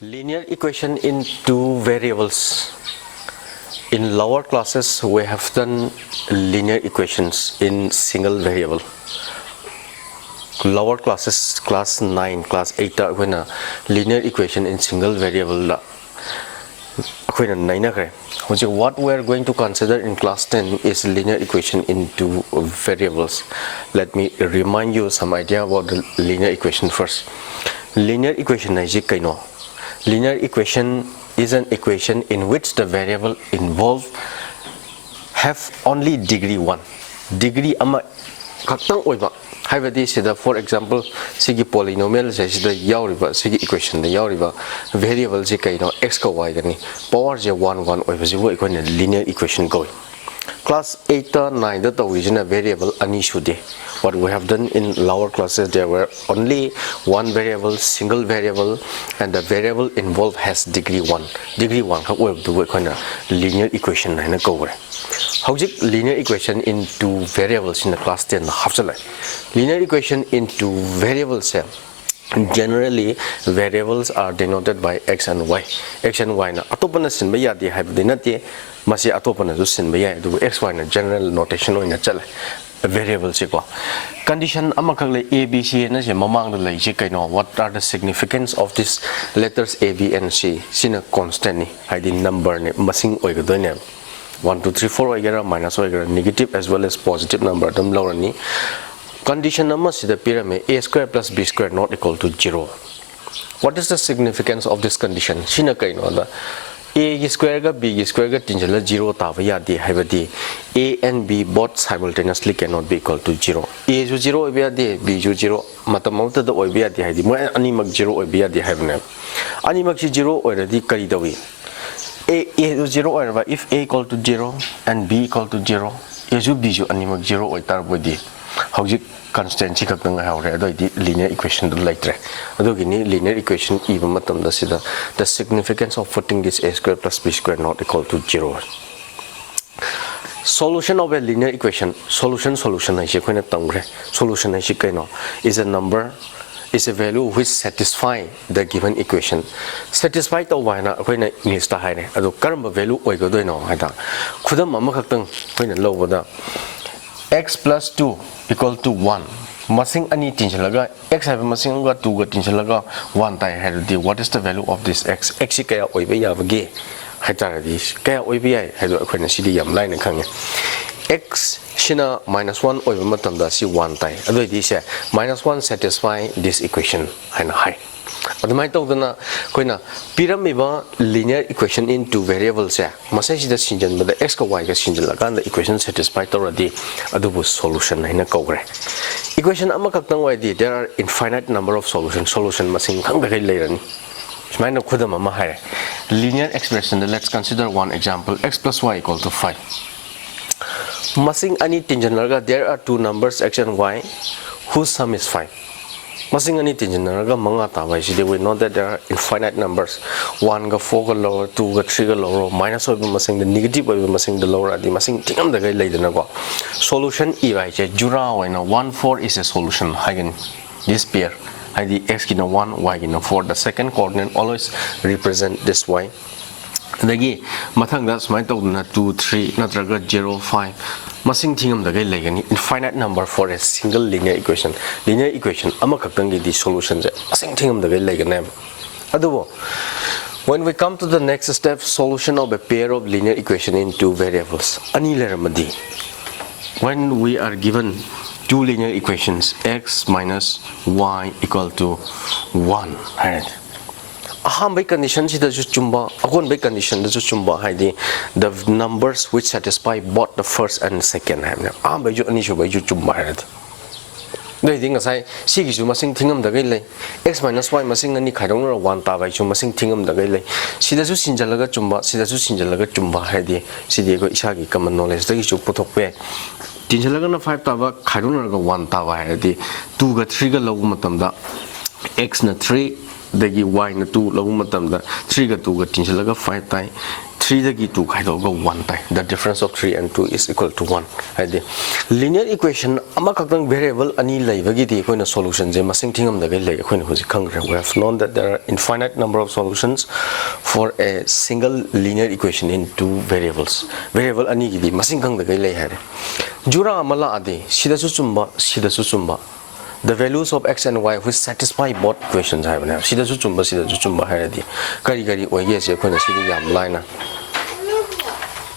Linear equation in two variables. In lower classes, we have done linear equations in single variable. Lower classes, class 9, class 8, when a linear equation in single variable. What we are going to consider in class 10 is linear equation in two variables. Let me remind you some idea about the linear equation first. Linear equation is Linear equation is an equation in which the variable involved have only degree 1. Degree ama kaktang oiba. For example, sigi polynomial sida yauriba sigi equation the yauriba variable ji kaino x ka y gani power je 1 1 oiba ji wo ikone linear equation go. Class 8 to 9 the original variable ani shude. What we have done in lower classes, there were only one variable, single variable, and the variable involved has degree 1. Degree 1 will do a linear equation and go away. How is linear equation in two variables in the class 10? Linear equation in two variables. Generally, variables are denoted by x and y. X and y na atopana sin ba yadi have dinati masi atopana du sin ba yadi du x y na general notation oina chale. Variable condition amakakle a b c na je mamang da lai je kaino what are the significance of these letters a b and c sina constant ni haidi number ne masing oigadoi ne 1 2 3 4 oigara minus oigara negative as well as positive number dam lawrani condition nama sida pirame a square plus b square not equal to 0. What is the significance of this condition? Sina kaino da a square ga b square ga tinjala 0 tava yadi haibadi a and b both simultaneously cannot be equal to 0. A is 0 oibe yadi, b is 0 matamauta da oibe yadi haidi mo animak 0 oibe yadi haibne animak si 0 already kari dawi a is 0 oiba if a equal to 0 and b equal to 0 a is b is animak 0 oitar bodi howji constancy kakang haure adoi linear equation laitre adogini linear equation even matam da sida the significance of putting this a square plus b square not equal to 0. Solution of a linear equation solution is koina tangre solution is a number is a value which satisfy the given equation. Satisfy the wana koina english ta haine ado karamba value oigodoi no haida khudam ama khaktang koina lobada x plus 2 equal to 1. Masing ani tinjalaga x have masing ga 2 ga tinjalaga 1 tai haidi what is the value of this x x kaya oibe yabage haitara this kaya oibe ai haido akoina sidi yam line khange x shina minus 1 oibe matamda si 1 tai adoi di se minus 1 satisfy this equation haina hai adumai tawdana koina piramiba linear equation in two variables ya masai sida sinjan bada x ka y ka sinjala kan the equation satisfy tawradi adubu solution haina kawre equation ama kaktang wai di there are infinite number of solution masing khang da kai leirani smaina khudam ama hai linear expression let's consider one example x plus y equal to 5 masing ani tinjanlarga there are two numbers x and y whose sum is 5. Masing ani tinjanaraga manga tabai sidi we know that there are infinite numbers 1 ga 4 ga lower 2 ga 3 ga lower minus oiba masing the negative oiba masing the lower adi masing tingam da gai leidana ko solution e bai che jura oina 1 4 is a solution hagen this pair id x gina 1 y gina 4 the second coordinate always represent this y dagi mathang da smai tawduna 2 3 natraga 0 5 masing thingam da gai legani infinite number for a single linear equation ama kaktang gi di solution je masing thingam da gai legane adubo when we come to the next step solution of a pair of linear equation in two variables ani leramadi when we are given two linear equations x minus y equal to 1 right aham by condition sida ju chumba akon by condition da ju chumba haidi the numbers which satisfy both the first and second hamna aham by ju ani ju by ju chumba haid dai ding sai sigi ju masing thingam da gai lai x minus y masing ani khaidong ra 1 ta bai ju masing thingam da gai lai sida ju sinjalaga chumba haidi sidi ko isagi common knowledge da gi ju puthok pe tinjalaga na 5 ta ba khaidong ra 1 ta ba haidi 2 ga 3 ga logu matam da x na 3 dagi y na 2 lagu matam da 3 ga 2 ga tinjalaga 5 tai 3 dagi 2 khaidoga 1 tai the difference of 3 and 2 is equal to 1 haide linear equation ama khakang variable ani laibagi di koina solution je masing thingam da gai lai koina huji khangre we have known that there are infinite number of solutions for a single linear equation in two variables variable ani gi di masing khang da gai lai hare jura amala ade sida su chumba the values of x and y which satisfy both equations hai bana sida su chumba hai di kari oye se khona sida yam line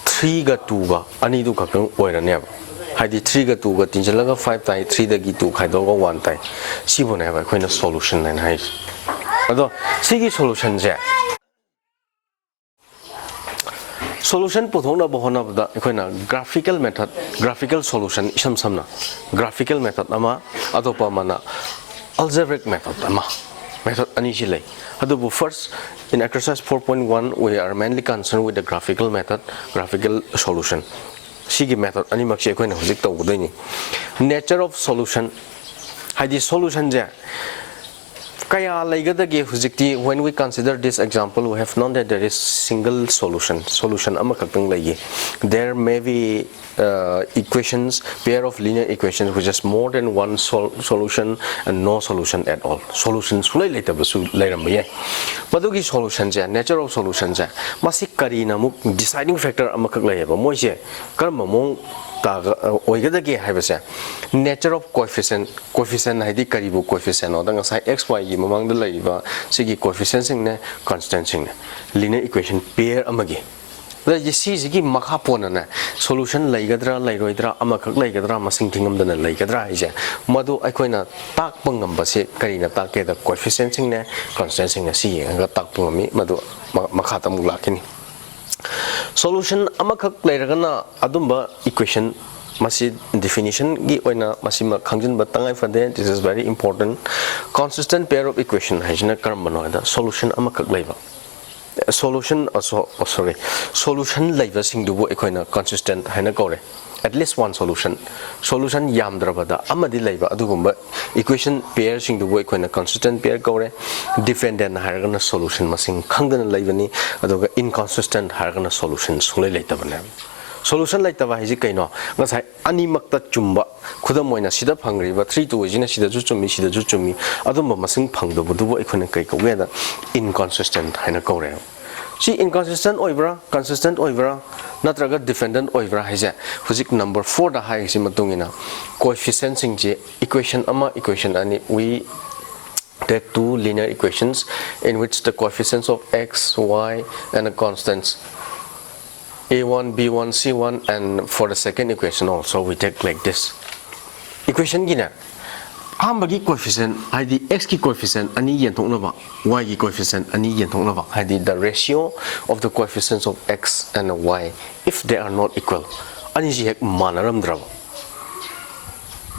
3 ga 2 ga ani du khakang oirane haidi 3 ga 2 ga tinjalaga 5 tai 3 da gi 2 khaido ga 1 tai si bone ba khoina solution line hai ado sigi solution je solution puthona bohona da khoina graphical method graphical solution isam samna graphical method ama adopa mana algebraic method ama method ani si lai adubu first in exercise 4.1 we are mainly concerned with the graphical method graphical solution sigi method ani makse khoina hojik tawdoi ni nature of solution haidi solution je kaya laigadage hujikti when we consider this example we have known that there is single solution ama kakang lagi there may be equations pair of linear equations which has more than one solution and no solution at all solutions sulai laita basu lairam ye madugi solution ja nature of solution ja masi kari na muk deciding factor ama kak lai ba moi se karma mong ta oigadage haibase nature of coefficient haidi karibu coefficient odang sai x y gi mamang da laiba sigi coefficient sing ne constant sing ne linear equation pair amagi la yesi sigi makha pona na solution laigadra lairoidra amakak laigadra masing thingam dana laigadra haise madu aikoina tak pangam base karina take da coefficient sing ne constant sing ne si ga tak pangami madu makha tamu lakini solution amakak lairagana adumba equation masi definition gi oina masi ma khangjin ba tangai fade this is very important consistent pair of equation hajna karam banoida solution amakak laiba solution solution laiba sing dubo ekoina consistent haina kore at least one solution yamdrabada amadi laiba adugumba equation pair sing dubo ekoina consistent pair kore dependent haragana solution masing khangdana laibani aduga inconsistent haragana solution sulai laitabana solution laitaba haji kaino ngasai ani makta chumba khudam moina sida phangriba 3 2 jina sida ju chumi adumba masing phangdobu dubo ekoina kai kaweda inconsistent haina kore si inconsistent oibra consistent oibra natraga dependent oibra haja hujik number 4 da hai si matungina coefficient sing je equation ani we take two linear equations in which the coefficients of x y and the constants a1 b1 c1 and for the second equation also we take like this equation gina ambagi coefficient id x ki coefficient ani yenthoknaba y ki coefficient ani yenthoknaba id the ratio of the coefficients of x and y if they are not equal ani ji hek manaramdraba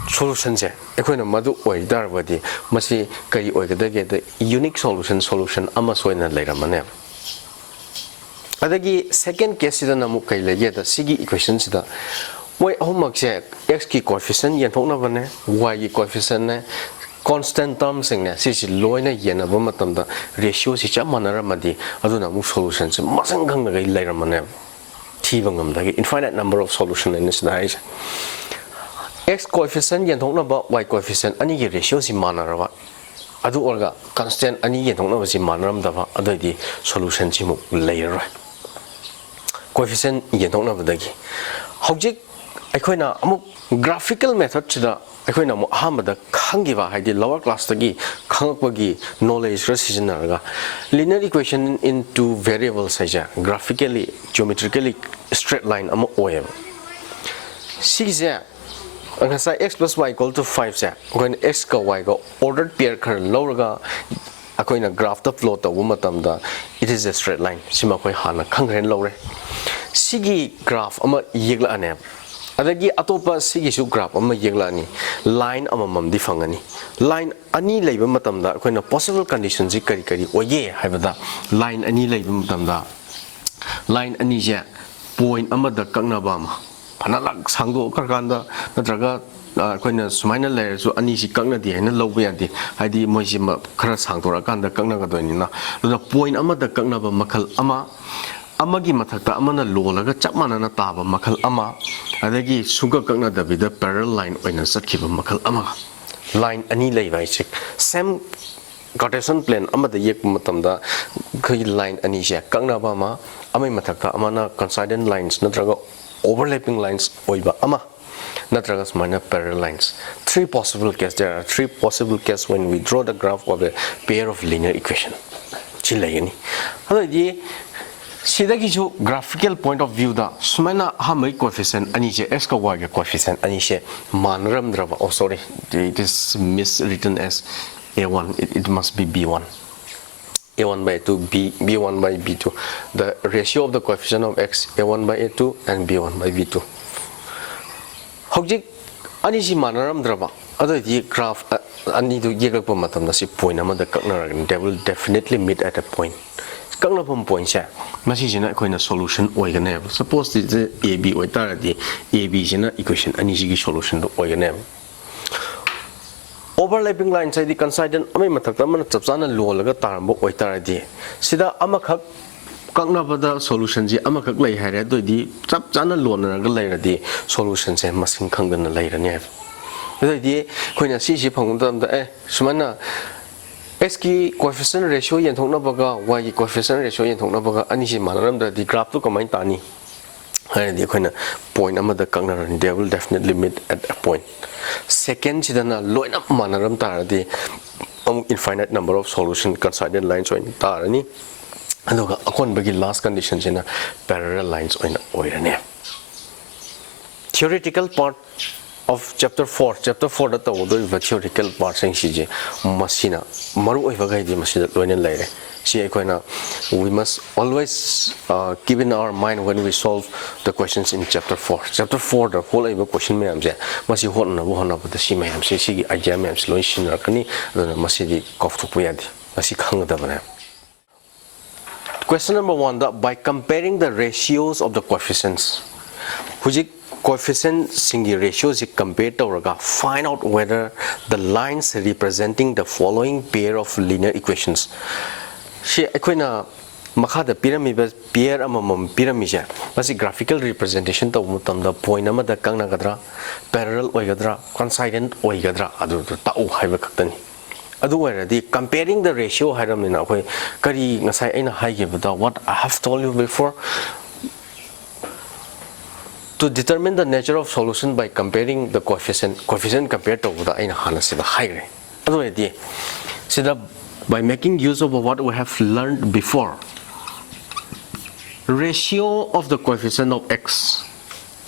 solution je ekoina madu oidarwadi masi kari oigadage the unique solution ama soina leiramane adagi second case sida namu kai lege da sigi equation sida why homework se x ki coefficient yenthokna bane y ki coefficient ne constant term sing ne si loina yena ba matam da ratio si cha manaramadi aduna mu solution se masang khang gai lairamane thi bangam da infinite number of solution in this dice x coefficient yenthokna ba y coefficient ani ki ratio si manaraba adu orga constant ani yenthokna ba si manaram da ba adadi solution si mu lairoi coefficient yenthokna ba dagi hojik aikoina amuk graphical method chida aikoina mo hamada khangiba haidi lower class tagi khangakbagi knowledge ra sijinaraga linear equation into variables haja graphically geometrically straight line ama oyem sije angasa x plus y equal to 5 se when x ka y ga ordered pair khar lawraga akoina graph ta plot ta matam da it is a straight line sima koi hana khangren lawre sigi graph ama yegla ane adagi atopa sigi su graph ama yegla ni line ama mam di fangani line ani leiba matam da akoina possible conditions ji kari oye haibada line ani leiba matam da line ani je point ama da kakna ba ma phana lak sangdo karkanda natraga ꯑꯩꯈꯣꯏꯅ ꯁꯨꯃꯥꯏꯅ ꯂꯩꯔꯁꯨ ꯑꯅꯤꯁꯤ ꯀꯛꯅꯗꯦ ꯍꯥꯏꯅ ꯂꯧꯕ ꯌꯥꯗꯦ ꯍꯥꯏꯗꯤ ꯃꯣꯏꯁꯤ ꯈꯔ ꯁꯥꯡꯗꯣꯔꯛꯑꯀꯥꯟꯗ ꯀꯛꯅꯒꯗꯣꯏꯅꯤꯅ ꯑꯗꯨꯅ ꯄꯣꯏꯟ ꯑꯃꯗ ꯀꯛꯅꯕ ꯃꯈꯜ ꯑꯃ ꯑꯃꯒꯤ ꯃꯊꯛꯇ ꯑꯃꯅ ꯂꯣꯜꯂꯒ ꯆꯞ ꯃꯥꯟꯅꯅ ꯇꯥꯕ ꯃꯈꯜ ꯑꯃ ꯑꯗꯒꯤ ꯁꯨꯡꯀꯛ ꯀꯛꯅꯗꯕꯤꯗ ꯄꯦꯔꯦꯂꯦꯜ ꯂꯥꯏꯟ ꯑꯣꯏꯅ ꯆꯠꯈꯤꯕ ꯃꯈꯜ ꯑꯃꯒ ꯂꯥꯏꯟ ꯑꯅꯤ ꯂꯩꯕ ꯍꯥꯏꯁꯦ ꯁꯦꯝ ꯀꯥꯔꯇꯦꯁꯤꯌꯟ ꯄ꯭ꯂꯦꯟ ꯑꯃꯗ ꯌꯦꯛꯄ ꯃꯇꯝꯗ ꯑꯩꯈꯣꯏꯒꯤ ꯂꯥꯏꯟ ꯑꯅꯤꯁꯦ ꯀꯛꯅꯕ ꯑꯃ ꯑꯃꯒꯤ ꯃꯊꯛꯇ ꯑꯃꯅ ꯀꯟꯁꯥꯏꯗꯦꯟ ꯂꯥꯏꯟꯁ ꯅꯠꯇ꯭ꯔꯒ overlapping lines oiba ama natraga smaina parallel lines. Three possible cases. There are three possible cases when we draw the graph of a pair of linear equation. Chilayani. Hadi sidagisu graphical point of view da smaina hamai coefficient anise x ka y ka coefficient anise manaram drava. Oh sorry, it is miswritten as a1. It must be b1. a1 by a2, b1 by b2. The ratio of the coefficient of x, a1 by a2 and b1 by b2. Hojik anisi manaram draba. Other the graph ani do yegakpa matamda si point amada kaknaragani. They will definitely meet at a point. Kaknapam point sha. Masi sina akoina solution oiganeba. Suppose this ab oitaradi ab sina equation anisi gi solution do oiganeba. Overlapping lines are the coincident. I mean, Matakama Tapsana Lolaga Tarambo Oitaradi. Sida Amakak Kangnabada solutions, Amakak lay had the Tapsana Lona Galeradi solutions and Masking Kangan later never. The idea when a Sisi Pongdam the Sumana Eski coefficient ratio and Tonabaga, Y coefficient ratio and Tonabaga, Anishi Manaram, the graph to command Tani. The point amada Kangnar and they will definitely meet at a point. Second, sidana loin up manaram taradi infinite number of solution coincident lines on tarani. And upon begin last conditions in a parallel lines on oirane. Theoretical part of chapter 4. Chapter 4 that the theoretical part saying CJ Masina Maru Evagaidi Masina Loin later. We must always keep in our mind when we solve the questions in chapter 4. Chapter 4, the whole of question may have must you hold on about the sea may have see idea may have solution or any must cough to puyadi. Question number 1 that by comparing the ratios of the coefficients, which coefficient single ratios is compared to find out whether the lines representing the following pair of linear equations. She equina Makada pyramid pair among pyramid. Mas graphical representation to mutam the point ama the Kangnagadra, parallel oigadra, coincident oigadra, adu tau hivakatani. Adu the comparing the ratio hiramina way Kari Nasai in a high give what I have told you before. To determine the nature of solution by comparing the coefficient compared to the in Hanasi the higher. Adu idea. See the by making use of what we have learned before. Ratio of the coefficient of x.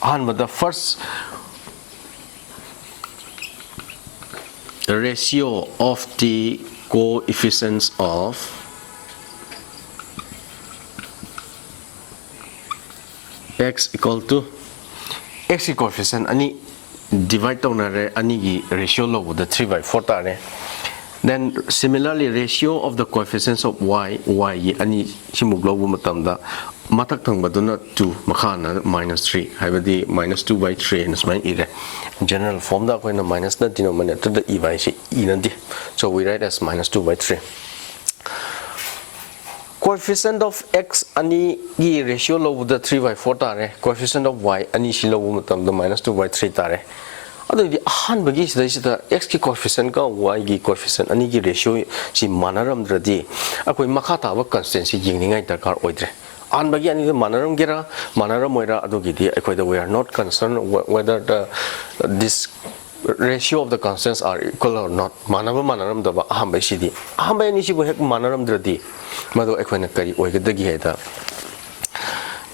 And the first ratio of the coefficients of x equal to x coefficient ani divide tonare ani ratio low the 3/4 tare. Then similarly ratio of the coefficients of y ani simuglobu matamda matak thangbaduna 2 makhana -3 habadi -2/3 and smine ire general form da koina minus the denominator the e by c e nandi so we write as -2/3. Coefficient of x ani gi ratio low the 3/4 tare coefficient of y ani si low matamda -2/3 tare. The Hanbagi is the x coefficient ka y coefficient and the ratio si manaram dradi. Akoi makata constancy yinging darkar oidre. Anbagi and the manaram gira, manaram moira adogidi. We are not concerned whether this ratio of the constants are equal or not. Manaram the Hamba City. Hamba Nishi will have manaram dradi. Mado equinakari oigadi.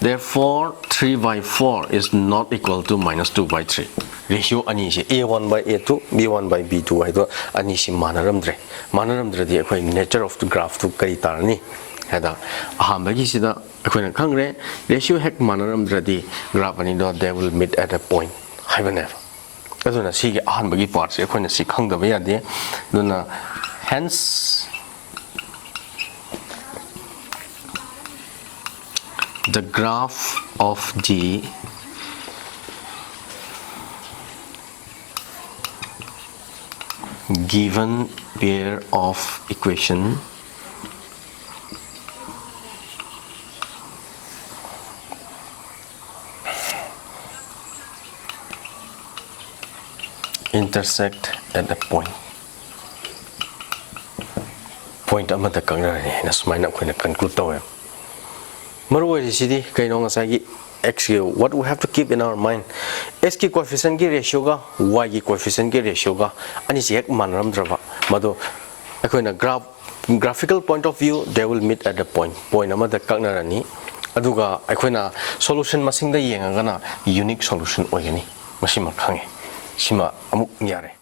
Therefore, 3/4 is not equal to -2/3. Ratio anishi a1/a2, b1/b2 haido anishi manaramdre. Manaramdre di akoi nature of the graph to kari tarani. Hada ahambagi sida akoi kangre ratio hek manaramdre di graph ani do they will meet at a point. Haibanev. Aduna sige ahambagi parts akoi na si khangdaba yade. Duna hence the graph of the given pair of equation intersect at a point amada kangrani na sumaina khoina conclude tawe maru orisidi kaino ngasagi x what we have to keep in our mind x ki coefficient ki ratio ga y ki coefficient ki ratio ga ani si ek manaram draba mado akoina graphical point of view they will meet at the point amada kangrani aduga akoina solution masing da yenga na unique solution oyani masima khange sima amuk yare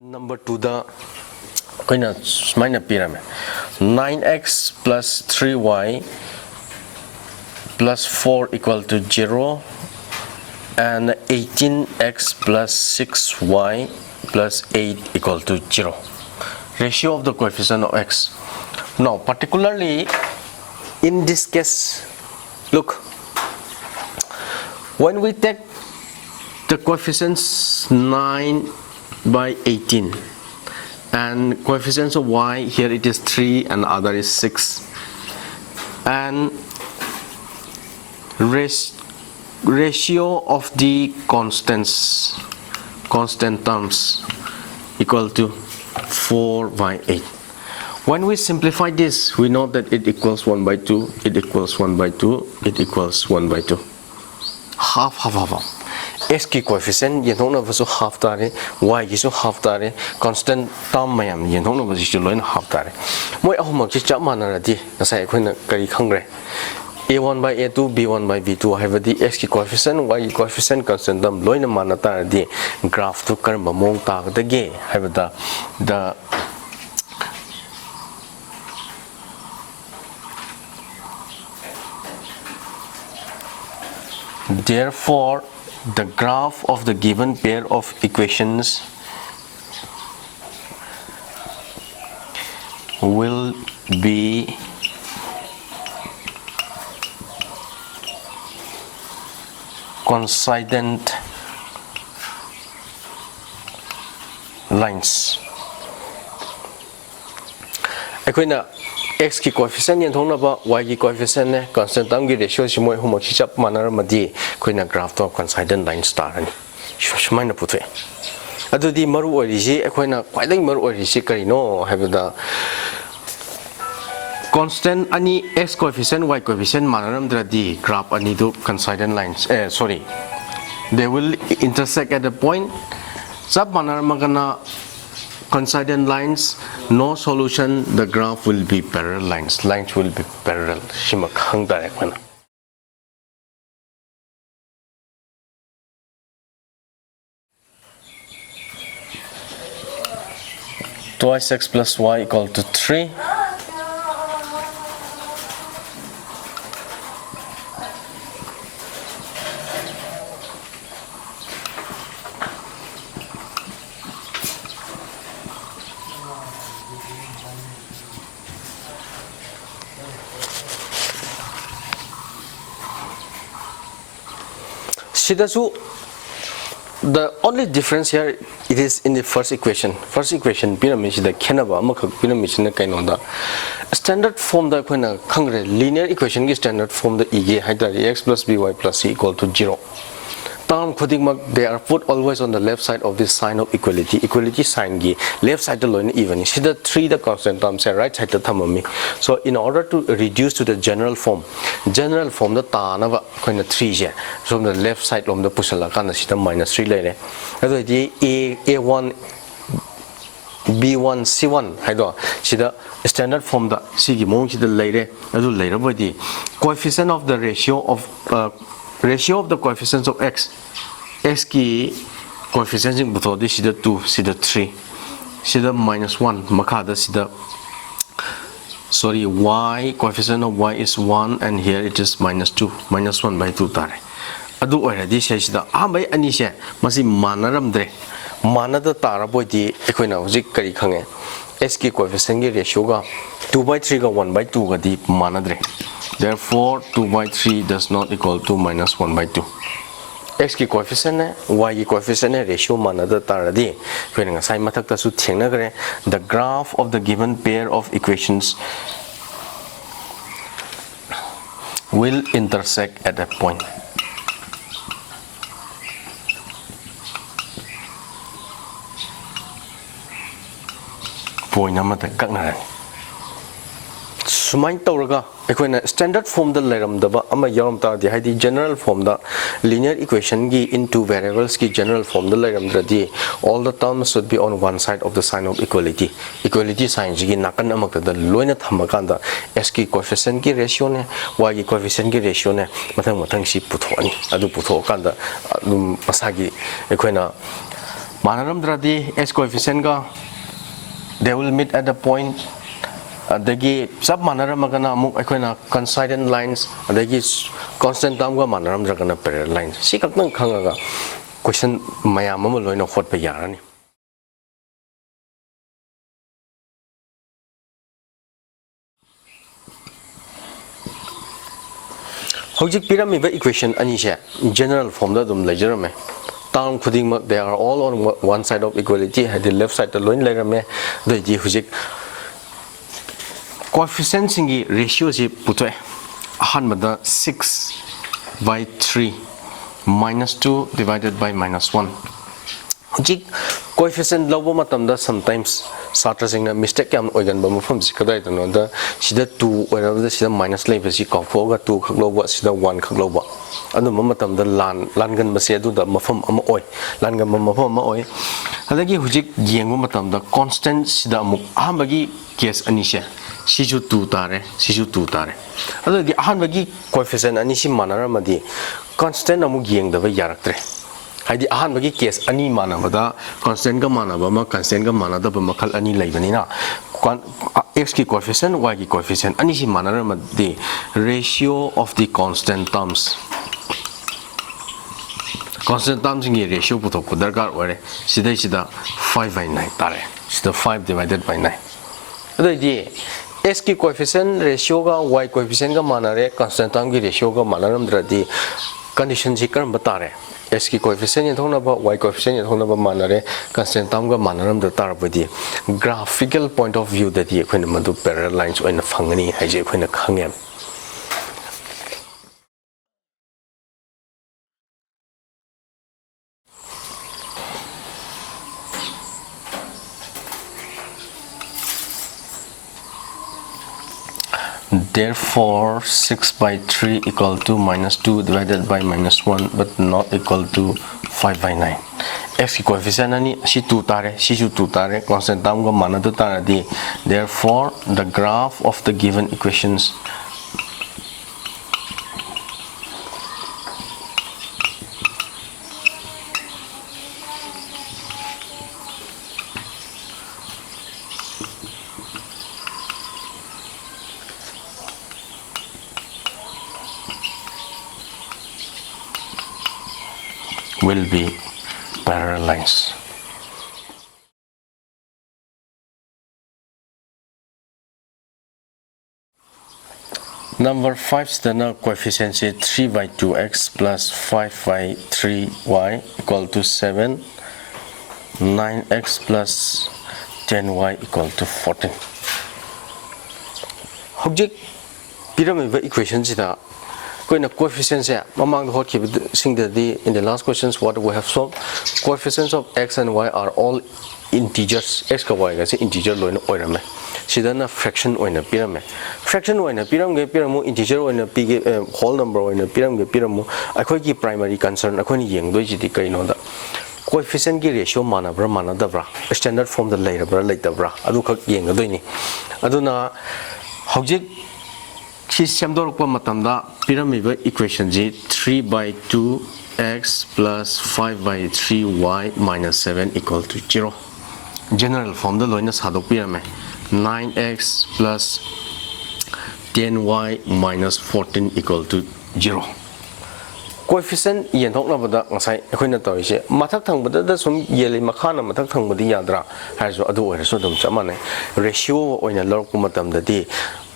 number 2 da koina smaina pirame 9x plus 3y plus 4 equal to 0 and 18x plus 6y plus 8 equal to 0 ratio of the coefficient of x now particularly in this case look when we take the coefficients 9 by 18 and coefficients of y here it is 3 and other is 6 and ratio of the constant terms equal to 4 by 8 when we simplify this we know that it equals 1 by 2 it equals 1 by 2 it equals 1 by 2 half x ki coefficient yenthongna basu half tare y ki su half tare constant term mayam yenthongna basu chu loina half tare moi ahumak chi chap manaradi nasai khoina kari khangre a1 by a2 b1 by b2 haibadi x ki coefficient y ki coefficient constant term loina manataradi graph to karma mong ta dage haibada the therefore the graph of the given pair of equations will be coincident lines akoina x ki coefficient yen thongna ba y ki coefficient ne constant term ki ratio si moi homo chi chap manar madi koina graph to coincident line star ani shmaina puthe adudi maru ori ji akoina kwaidai maru ori si karino habada constant ani x coefficient y coefficient manaram dradi graph ani do coincident lines sorry they will intersect at a point sab manar magana coincident lines no solution the graph will be parallel lines will be parallel shima khang dare khana 2x plus y equal to 3 the only difference here it is in the first equation pyramid the kenaba amakak pyramid na kainonda standard form da koina khangre linear equation ki standard form da ege haidari x plus by plus c equal to 0 term khudingmak they are put always on the left side of this sign of equality sign gi left side the line even sida 3 the constant terms are right side the thamami so in order to reduce to the general form the ta na ba koina 3 je from the left side from the pusala kana sida -3 lere ado di a1 b1 c1 haido sida standard form da sigi mong sida lere ado lere bodi coefficient of the ratio of the coefficients of x ki coefficient in both this sida 2 sida 3 sida -1 makada sida sorry y coefficient of y is 1 and here it is -2 -1 by 2 tare adu already sida abai ani se masi manaramdre manada tarabodi ekoina hojik kari khange x ki coefficient ki ratio ga 2 by 3 ga 1 by 2 ga di manadre therefore 2 by 3 does not equal to -1 by 2 x की coefficient है y की coefficient है ratio मानदा तारदी कोई ना साइ मथक तसु थेंगना करे the graph of the given pair of equations will intersect at a point. Point amata kakna sumain tawraga akoina standard form da leramdaba ama yaram ta di haidi general form da linear equation gi into variables ki general form da leramdradi all the terms should be on one side of the sign of equality sign gi nakan amakta da loina thamakanda s ki coefficient ki ratio ne y ki coefficient ki ratio ne mathang si puthoni adu puthokanda pasagi akoina manaramdradi s coefficient ga they will meet at the point adagi sab manaramagana amuk akoina coincident lines adagi constant term ga manaramdragana parallel lines si kaknang khangaga question mayam ama loina hot pa yarani hojik piramiba equation ani se general form da dum lejerame term khuding mak they are all on one side of equality had the left side da loin lerame the ji hojik coefficient singi ratio ji putoy ahanmada 6 by 3 minus 2 divided by minus 1 hojik coefficient lobo matamda sometimes satra singna mistake yam oigan ba mafam si kadai tano da sida 2 oirabda sida minus level si kawfoga 2 khak loba sida 1 khak loba adu matamda lan gan ba se adu da mafam ama oi lan gan mafam ama oi adagi hojik yengo matamda constant sida amuk ahambagi case anisha Siju 2 tare, siju 2 tare. Adagi ahanbagi coefficient ani si manaramadi constant amu gieng daba yaraktre. Haidi ahanbagi case ani manabada constant ga manaba ma constant ga manadaba makal ani laibanina x ki coefficient y ki coefficient ani si manaramadi ratio of the constant terms. Constant terms ngi ratio puthok darkar ore sida 5 by 9 tare. Sida 5 divided by 9. Adagi x की coefficient ratio का y coefficient का माना रहे constant term की ratio का माना रम दरदी condition जी करम बता रहे x की coefficient ये थोड़ा बा y coefficient ये थोड़ा बा माना रहे constant term का माना रम दरता रबदी graphical point of view ददी कोई न मधु parallel lines कोई न फंगनी है जे कोई न खंगे Therefore, 6 by 3 equal to minus 2 divided by minus 1 but not equal to 5 by 9. X की coefficient ani si 2 tare, si 2 tare, constant term ga mana to tare di. Therefore, the graph of the given equations will be parallel lines. Number 5 standard coefficient is 3 by 2x plus 5 by 3y equal to 7, 9x plus 10y equal to 14. Object pyramid equation is the coefficients among the in the last questions what we have solved coefficients of x and y are all integers x ka y ga se integer loina oirame sidana fraction oina pirame fraction oina piramge piramu integer oina pige whole number oina piramge piramu akhoi ki primary concern akhoi ni yengdoi jidi kaino da coefficient ki ratio manabra manadabra standard form da leirabra leitabra adu khak yengadoi ni aduna hojik System dorokpa matamda pyramid equation ji 3 by 2x plus 5 by 3y minus 7 equal to 0. General form the loina sadok pirame 9x plus 10y minus 14 equal to 0. Coefficient yenthok na bada ngasai akoina tawise mathak thangbada da sum yeli makhana mathak thangbadi yadra haiso adu oiraso dum chamane ratio oina lorok matam da di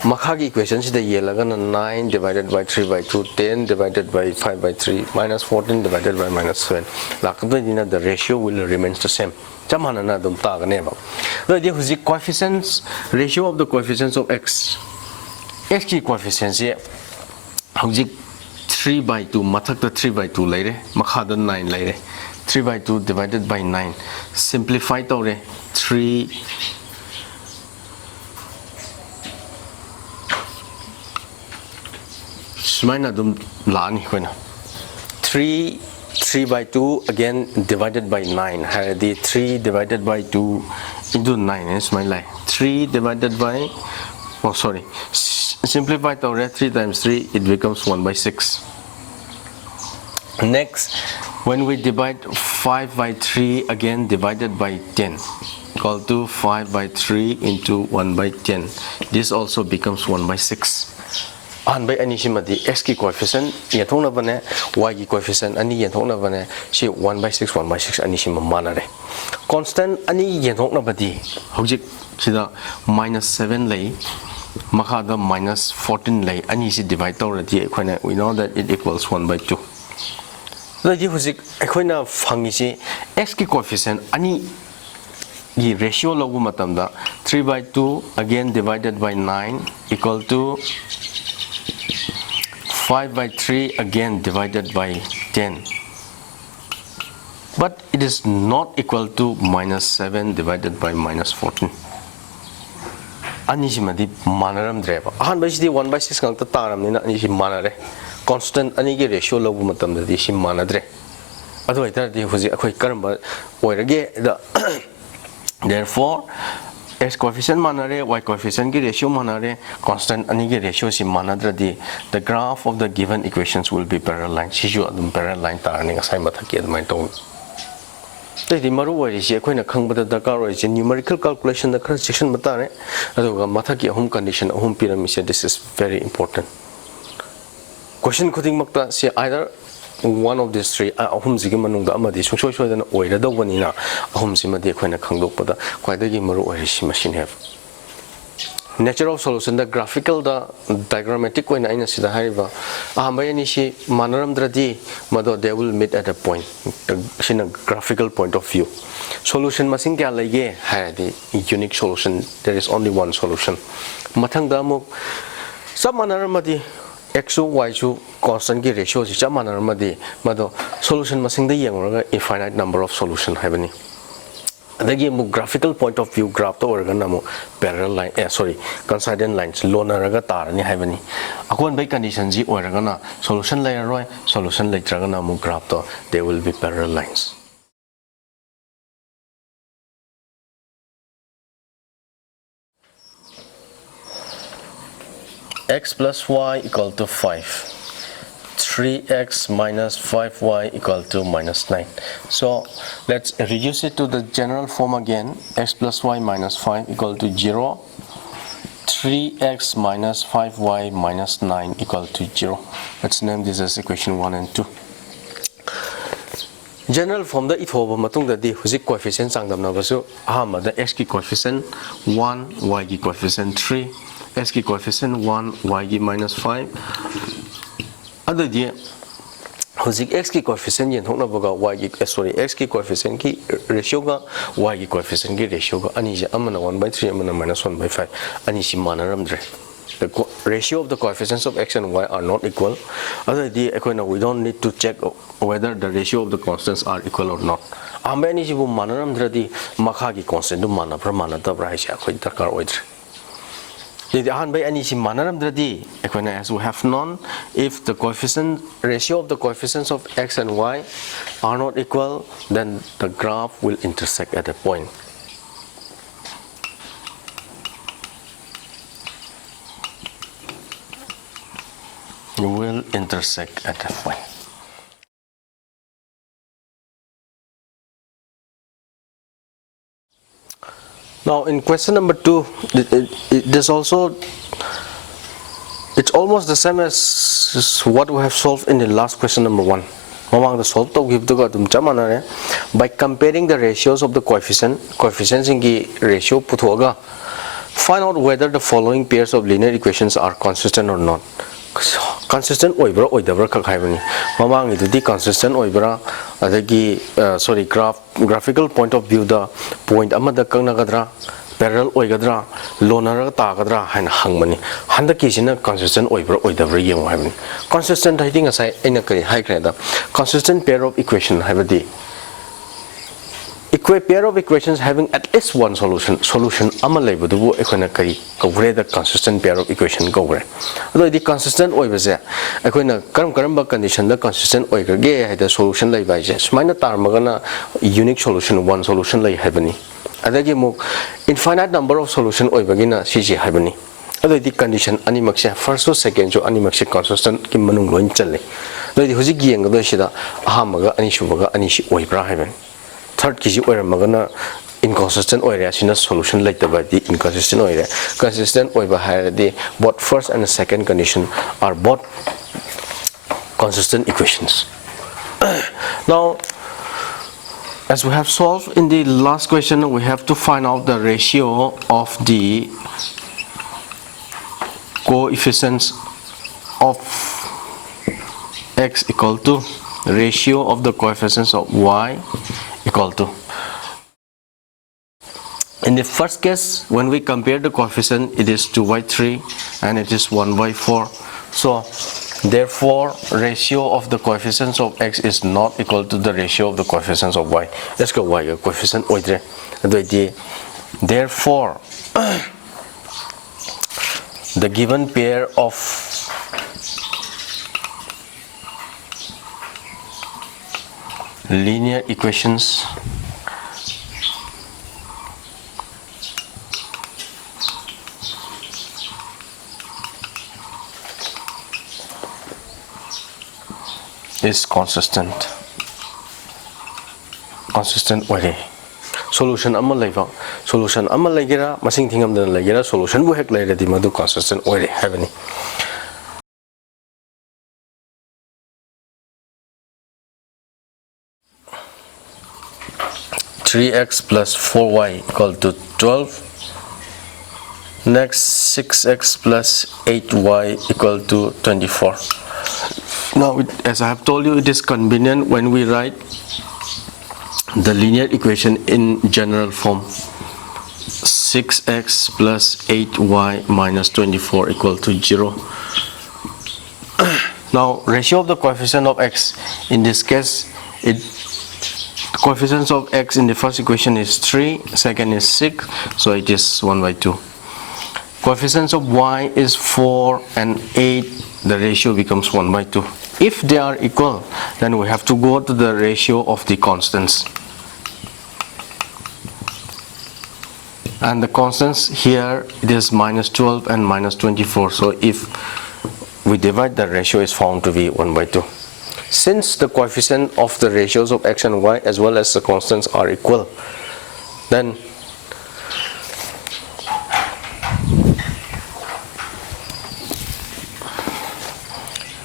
Makhagi equation sida yelagana 9 divided by 3 by 2, 10 divided by 5 by 3, minus 14 divided by minus 7. Lakadina the ratio will remains the same. Chamanana dum taganeba. The coefficients, ratio of the coefficients of x. X key coefficients here. 3 by 2, mathak the 3 by 2 later, makhada 9 later. 3 by 2 divided by 9. Simplify to 3. Smaina dum lani when 3 by 2 again divided by 9. The 3 divided by 2 into 9 is my lie. 3 divided by, oh sorry, simplify to 3 times 3, it becomes 1 by 6. Next, when we divide 5 by 3 again divided by 10, equal to 5 by 3 into 1 by 10. This also becomes 1 by 6. And by any shimadi x ki coefficient yatona bane y ki coefficient ani yatona bane she 1 by 6 1 by 6 ani shima manare. Constant ani yatona badi hojik sida minus 7 lay makada minus 14 lay ani si divide tawradi we know that it equals 1 by 2. So ji hojik ekhona phangi si x ki coefficient ani the ratio logu matamda 3 by 2 again divided by 9 equal to 5 by 3 again divided by 10. But it is not equal to minus 7 divided by minus 14. Anishimadi manaram dreva. Ahan by 1 by 6 kang taram nina anishim manare. Constant anigi ratio logu matam da dishim manadre. Otherwise, that is a quick karma or again. Therefore, x coefficient manare, y coefficient ratio manare, constant anigi ratio si manadra the graph of the given equations will be parallel lines. Shishu adum parallel line tarning asai mathaki admai tong. The maru wa is equina kang but the car is numerical calculation the current section matare. Aduga mathaki home condition home pyramid. This is very important. Question coding makta si either one of these three ahum zigi manung da amadi sung choi dan oira da wanina ahum sima de khoina khangdok pada kwaida gi maru oi si machine have nature of solution the graphical the diagrammatic koina ina sida hariba ahamba yani si manaram dradi mado they will meet at a point in a graphical point of view solution masing kya lege ha the unique solution there is only one solution mathang da amuk sab manaram madi x to y to constant ki ratio si chamana ramadi mado solution masing da yengoraga infinite number of solution habani adagi mu graphical point of view graph to organ namu parallel line coincident lines lonaraga tarani habani akon by condition ji oraga na solution layer roi solution later na mu graph to they will be parallel lines. X plus y equal to 5. 3x minus 5y equal to minus 9. So let's reduce it to the general form again. X plus y minus 5 equal to 0. 3x minus 5y minus 9 equal to 0. Let's name this as equation 1 and 2. General form the ithoba matung da di huzik coefficient sangdam na basu ahama the x ki coefficient 1 y ki coefficient 3 x ki coefficient 1 y ki minus 5 other dia huzik x ki coefficient yen thokna baga y ki x ki coefficient ki ratio ga y ki coefficient ki ratio ga ani je amana 1/3 amana minus 1/5 ani si manaram dre. The ratio of the coefficients of x and y are not equal. Other day, we don't need to check whether the ratio of the constants are equal or not. Ambani jibu manaram dradi makhagi constant mana pramana tabra isha koi darkar oidre. The ahan by ani si manaram dradi as we have known, if the coefficient ratio of the coefficients of x and y are not equal, then the graph will intersect at a point. Will intersect at a point. Now in question number 2, it's almost the same as what we have solved in the last question number 1. By comparing the ratios of the coefficients in the ratio putoga Find out whether the following pairs of linear equations are consistent or not. Consistent oibra oidabra ka khaibani mamang idudi consistent oibra adagi sorry graphical point of view the point amada kangnagadra parallel oigadra lonar tagadra haina hangmani handaki sina consistent oibra oidabra yeng haibani consistent I think asai aina kari hai kreda consistent pair of equation haibadi pair of equations having at least one solution amalai budu ekona kari kawre the consistent pair of equation kawre ado the consistent oibase ekona karam condition the consistent oigage haida solution lai bai je sumaina tarmagana unique solution one solution lai habani adagi mo infinite number of solution oibagina siji habani ado the condition animaxe first or second jo animaxe consistent ki manung loin challe ado the hoji gieng do sida ahamaga ani shubaga ani shi oibra habani third kiji oira magana inconsistent oira sina solution like the inconsistent oira consistent oiba hairadi both first and second condition are both consistent equations. Now as we have solved in the last question, we have to find out the ratio of the coefficients of x equal to ratio of the coefficients of y equal to. In the first case, when we compare the coefficient, it is 2 by 3 and it is 1 by 4. So therefore ratio of the coefficients of x is not equal to the ratio of the coefficients of y. Let's go y coefficient oidre. Therefore the given pair of linear equations is consistent way. Solution amma laiva solution amma laigera masing thingam dan laigera solution bu hek lairadi madu consistent way haveni. (3x plus 4y equal to 12). Next, 6x plus 8y equal to 24. Now, as I have told you, it is convenient when we write the linear equation in general form. 6x plus 8y minus 24 equal to 0. Now, ratio of the coefficient of x, in this case, coefficients of x in the first equation is 3, second is 6, so it is 1 by 2. Coefficients of y is 4 and 8, the ratio becomes 1 by 2. If they are equal, then we have to go to the ratio of the constants. And the constants here, it is minus 12 and minus 24. So if we divide, the ratio is found to be 1 by 2. Since the coefficient of the ratios of x and y as well as the constants are equal, then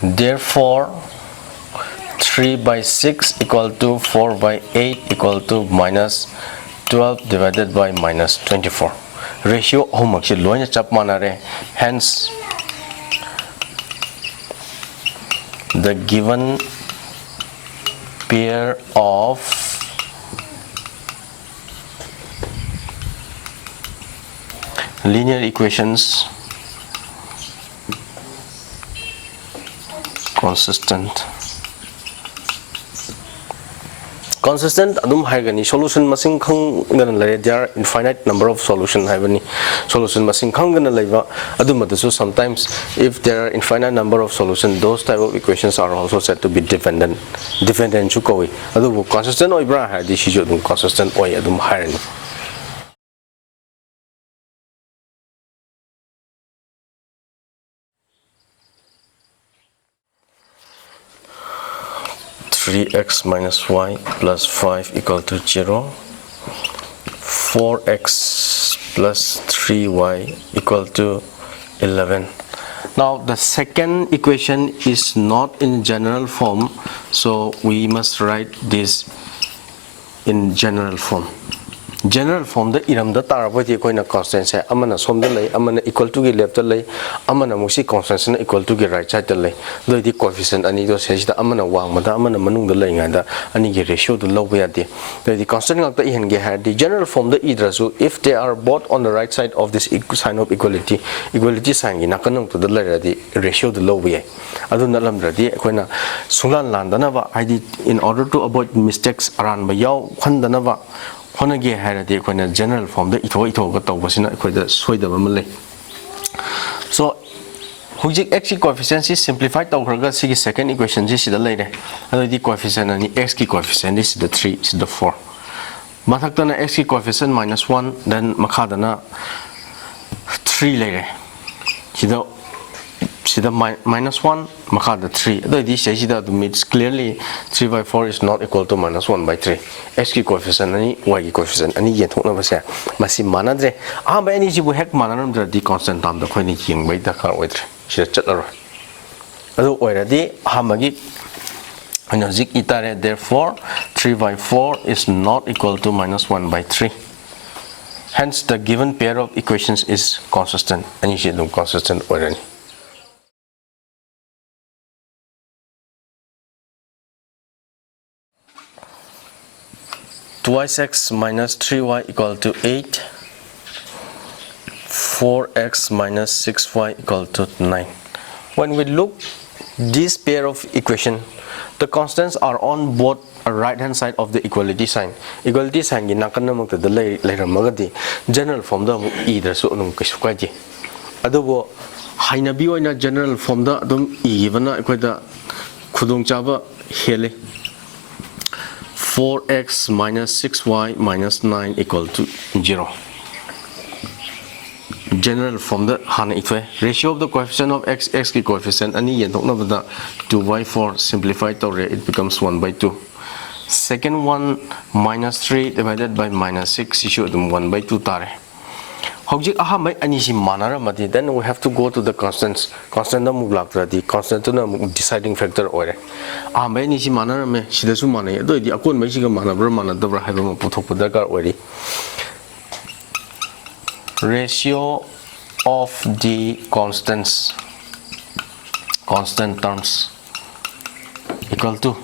therefore 3 by 6 equal to 4 by 8 equal to minus 12 divided by minus 24. Ratio homakshi loina chap manare. Hence the given pair of linear equations consistent adum haigani solution masing khang gana lare there are infinite number of solution haibani solution masing khang gana laiba adum madasu sometimes if there are infinite number of solution, those type of equations are also said to be dependent chu koi adu consistent oibra ha di shi adum consistent oi adum hairani. (3x minus y plus 5 equal to 0). 4x plus 3y equal to 11. Now the second equation is not in general form, so we must write this in general form. general form the iram the tarabati koina constant se amana som the lay amana equal to gi left the lay amana musi constant na equal to gi right side the lay do the coefficient ani do se da amana wang ma da amana manung the lay nga da ani gi ratio the low ya de the constant ngak ta i hen ge ha the general form the idra so if they are both on the right side of this sign of equality sign gi nakanung to the lay the ratio the low ya adu nalam ra di koina sulan lan da na ba id in order to avoid mistakes aran ba yaw khan da na ba honage harade koina general form the ito ga tawbasina koida soidaba malai so hujik x coefficient is simplified tawraga sigi second equation ji sida leire adi coefficient ani x ki coefficient is the 3 is the 4 mathaktana x ki coefficient -1 then makhadana 3 leire sida -1 makhada 3 adi sida means clearly 3 by 4 is not equal to -1 by 3 x ki coefficient ani y ki coefficient ani ye thokna base masi manadre ba ani ji bu hek manaram dra di constant term da khoini jing bai da kar oidre sida chatlar adu oiradi hamagi zik itare therefore 3 by 4 is not equal to -1 by 3 hence the given pair of equations is consistent ani ji dum consistent oirani 2x minus 3y equal to 8, 4x minus 6y equal to 9. When we look this pair of equation, the constants are on both right hand side of the equality sign. Equality sign gina kan namang the later magadi general form da either so nung kisukaji. Adobo hainabi oina general form da dum igivana equada kudung chaba hele. 4x minus 6y minus 9 equal to 0. General from the ratio of the coefficient of x ki coefficient ani yen thokna bada 2 by 4 simplified to it becomes 1 by 2. Second one minus 3 divided by minus 6 issue 1 by 2 tare. Hojik aha mai ani si manara mati then we have to go to the constants. Constant na muglak the constant na deciding factor ore. Ah mai ni si manara me sida su manai do di akon mai si ga manabra manadabra haiba ma puthok darkar ore. Ratio of the constant terms equal to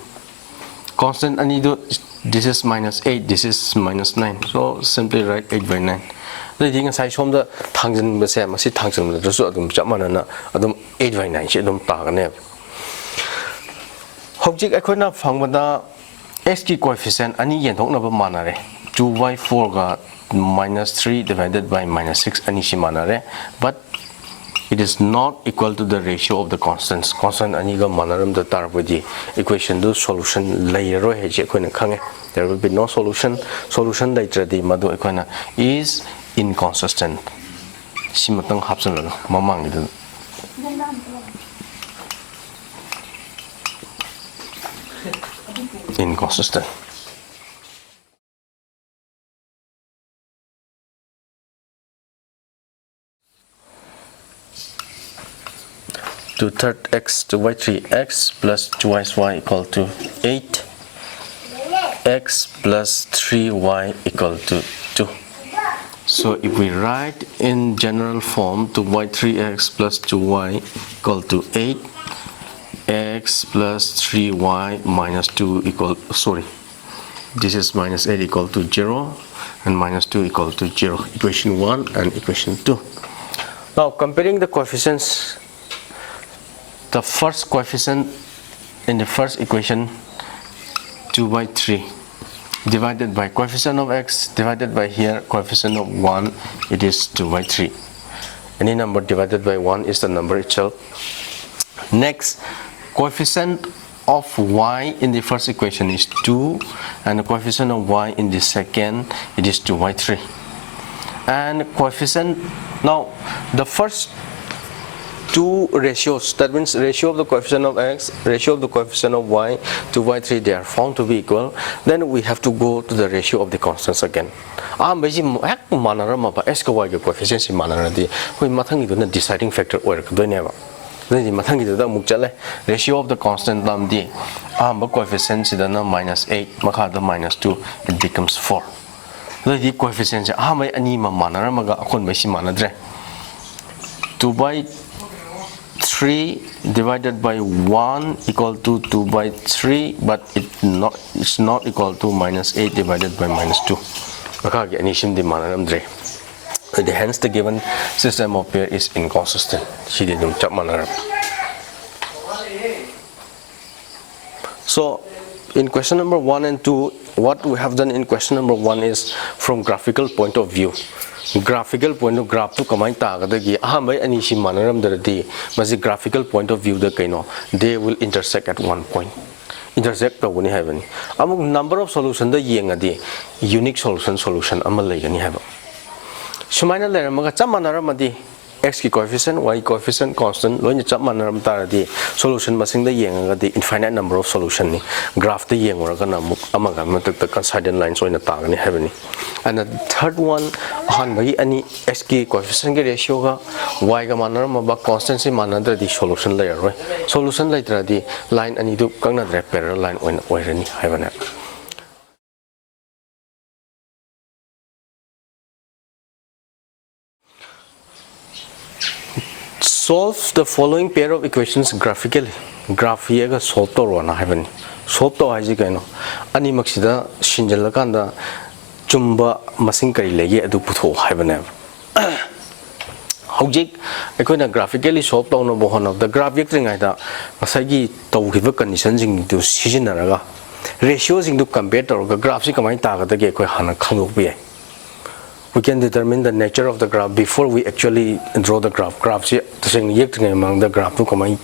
constant ani do this is minus 8 this is minus 9 so simply write 8 by 9. The thing is, I show the tangent the same. I see tangent the result of Jamana, Adam 8 by 9, she don't talk on it. Hojik, I could not find the x coefficient, any yen talk about manare. 2 by 4 got minus 3 divided by minus 6, anishi manare, but it is not equal to the ratio of the constants. Constant aniga manaram the tarbudi equation do solution layer there will be no solution. Solution later the madu equana is inconsistent. Simatang hapsan mamang itu. Inconsistent. To third x to y 3x plus 2y equal to 8, x plus 3y equal to 2. So if we write in general form to y3x plus 2y equal to 8, x plus 3y minus 2 equal, this is minus 8 equal to 0 and minus 2 equal to 0. Equation 1 and equation 2. Now comparing the coefficients, the first coefficient in the first equation 2 by 3 divided by coefficient of x divided by here coefficient of 1, it is 2 by 3. Any number divided by 1 is the number itself. Next, coefficient of y in the first equation is 2 and the coefficient of y in the second it is 2 by 3. And coefficient, now the first two ratios, that means ratio of the coefficient of x, ratio of the coefficient of y to y3, they are found to be equal. Then we have to go to the ratio of the constants again. S ka y ka coefficient manaradi we mathangi do na deciding factor or do never. Then the mathangi do muk chale ratio of the constant term di coefficient sidana minus 8 makha the minus 2 it becomes 4. the coefficient how many ani manner maga akon by si manadre 2 by 3 divided by 1 equal to 2 by 3, but it's not equal to minus 8 divided by minus 2. Hence the given system of pair is inconsistent. So in question number 1 and 2, what we have done in question number 1 is from graphical point of view. Graphical point of graph to combine tagadagi ahambai ani si manaram daradi masi graphical point of view da kaino they will intersect at one point. Intersect to woni haven among number of solution da yengadi unique solution amal laigani haba sumaina leramaga chamanaramadi x ki coefficient, y coefficient constant loina chap manaram taradi solution masing da yengagadi infinite number of solution ni graph da yenguraga na amaga matak the coincident lines oina tagani habani. And the third one han bagi ani x ki coefficient ki ratio ga y ga manaram ba constancy manadra di solution layer roi solution later di line ani du kangna dre parallel line oina oirani habana. Solve the following pair of equations graphically. Graph here ga solve to rona haven. Solve to haji kaino. Ani maksida shinjal kanda chumba masing kari legi adu putho haven. Hojik ekona graphically solve to no bohon of the graph yekring aida masagi tawgiba conditions ing to sijinaraga ratios ing to compare to graph si kamai ta ga da ge koi hana khangok bi. We can determine the nature of the graph before we actually draw the graph. Graph is among the graph to come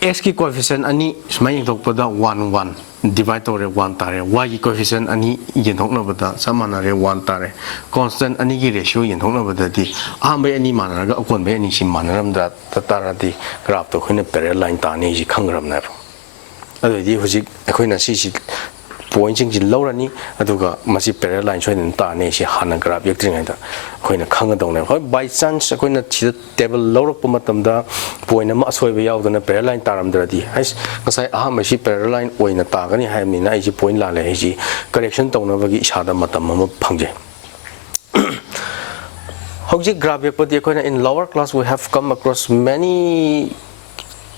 x ki coefficient ani smai pada 1 1 divide to 1 tare y ki coefficient ani yen thokna bada samana re 1 tare constant ani ki ratio yen thokna bada di ambai ani manara ga akon bai ani sim manaram da tara di graph to khine parallel line ta ni ji khangram na adu di hojik akoina si pointing in lower ni aduga masi parallel line so in ta ne si hana graph yekting aida koina khanga dong by chance koina chi table lower pa matam da point ma asoi ba yaw na parallel line taram dradi ais ngasai aha masi parallel line oina ta gani hai ni na ji point la le ji correction tong na bagi isada matam ma phangje hojik graph yakpati koina in lower class we have come across many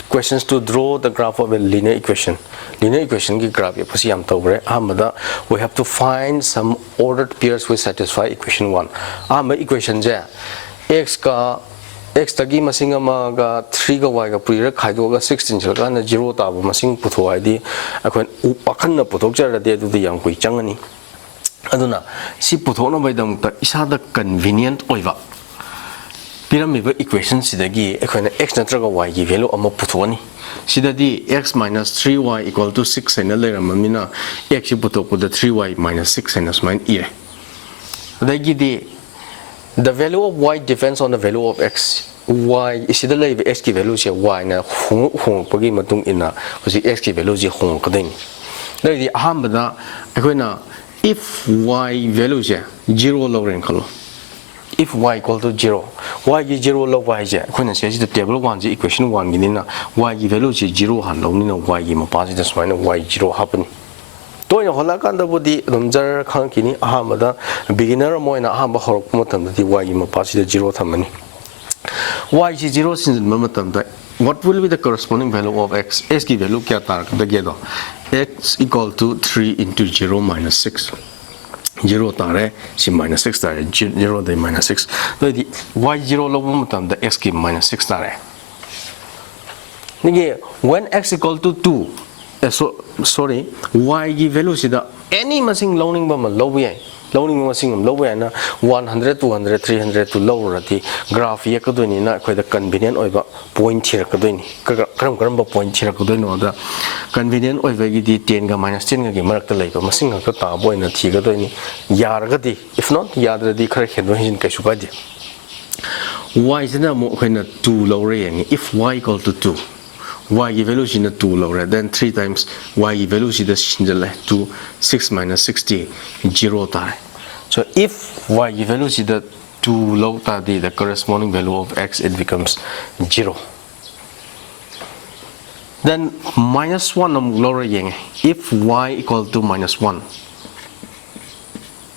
questions to draw the graph of a linear equation. Linear equation ki graph ye pasi am tawre amada we have to find some ordered pairs which satisfy equation 1. Ama equation je x tagi masing ama ga 3 ga y ga pura khaido ga 16 chal na 0 ta ba masing putho ai di akon upakhan na puthok jar de du yang kui changani aduna si puthona bai dam ta isada convenient oiba pyramid equation sidagi ekhona x natraga y gi value ama puthoni sidadi x minus 3y equal to 6 and leramamina x puthok the 3y minus 6 and mine e adagi the value of y depends on the value of x y is the level x ki value se y na hong pagi matung ina hosi x ki value ji hong kading dai ahambada ekhona if y value je 0 lowren khalo if y equal to 0 y is 0 low y je khona se the table 1 je equation 1 ginina y gi value je 0 han lo ni na y gi ma pa je das minus y 0 happen to ya hola kan da bodi rumjar khang kini ahamada beginner moina ahamba horok matam di y gi ma pa je 0 thamani y is 0 sin matam da what will be the corresponding value of x x ki value kya tar da ge do x equal to 3 into 0 minus 6 0 tare si minus 6 tare 0 de minus 6 so the y 0 lobo matam the x ki minus 6 tare nige when x equal to 2 sorry y gi value sida any masing loaning ba ma lobo yai loaning masing lobo ya na 100 200 300 to lower the graph ye kadoni na khoi da convenient oiba point thira kadoni karam ba point thira kadoni no da convenient oiba gi di 10 ga minus 10 ga gi marak ta leiba masing ka ta boy na thi kadoni yar ga di if not yadra di khara khedo hin kai su ka di y is na mo khoina 2 lower yang if y equal to 2 y gi value is 2 lower then 3 times y gi value is the shinjal to 6 minus 60 0 tare so if y gi value is the 2 low ta the corresponding value of x it becomes 0 then minus 1 amuk lora yeng. If y equal to minus 1,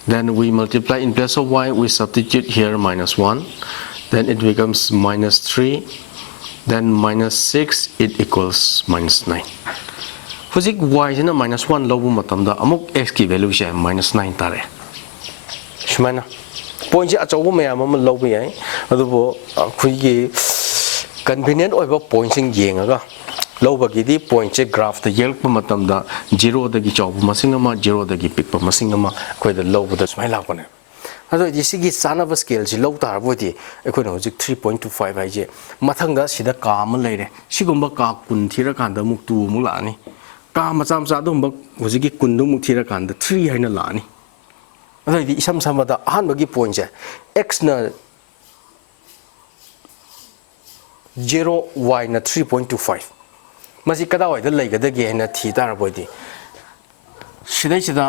then we multiply in place of y, we substitute here minus 1, then it becomes minus 3, then minus 6, it equals minus 9. Hujik y is minus 1 lobu matamda amuk x ki value is minus 9 tare. Shmana point ji achaw me am lobu yai adubo khuigi convenient oiba point sing yengaga loba gi di point che graph the yelk matamda 0 dagi chaw masing ama 0 dagi pick pa masing ama koi the lobu da smai la kone ado ji sigi sana ba scale ji low tar bodi ekoi no hujik 3.25 ai je mathanga sida ka am leire sigumba ka kun thira kanda muk tu mu la ni ka macha macha dum ba hujiki kun dum muk thira kanda 3 haina la ni ado di isam samada han bagi point je x na 0 y na 3.25 masi kada wai da leiga da ge na thi tar bodi sidai sida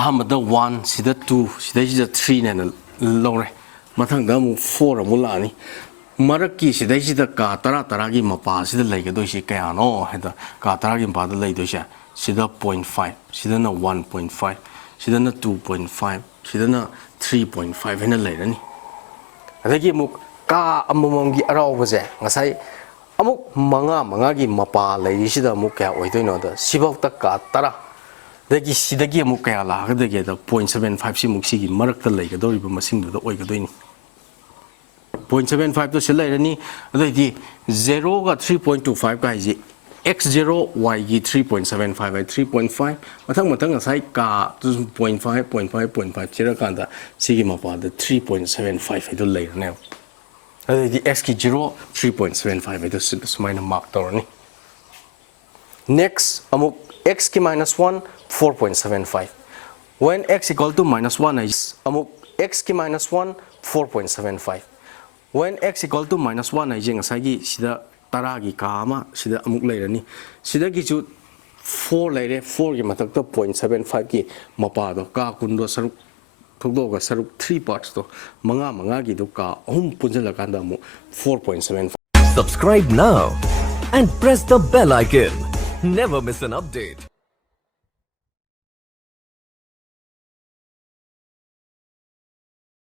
ahamada 1 sida 2 sidai sida 3 na lore mathang da mu 4 mu la ni maraki sidai sida ka tara tara gi mapa sida leiga do si kaya no heda ka tara gi mapa da lei do sha sida 0.5 sida na 1.5 sida na 2.5 sida na 3.5 hena leirani adagi mu ka amamam gi araw baje ngasai amuk manga gi mapa leiri sida amuk kya oidoino da sibau ta ka tara dagi sidagi amuk kya la ga dagi da 0.75 si muk si gi marak ta leiga dori ba masing da oi ga doini 0.75 to selairani adai 0 ga 3.25 ga ji x0 y gi 3.75 by 3.5 mathang ngasai ka 0.5 0.5 chira kanda sigi mapa da 3.75 ido leirane the x ki 0 3.75 it is minus mark torni next amuk x ki minus 1 4.75 when x equal to minus 1 is amuk x ki minus 1 4.75 when x equal to minus 1 ai jeng sagi sida tara gi kama sida amuk leirani sida gi chu 4 leire 4 gi matak to 0.75 ki mapa do ka kundo saruk thokdoga saruk 3 parts to manga gi do ka ahum punjala kanda mu 4.75 Subscribe now and press the bell icon. Never miss an update.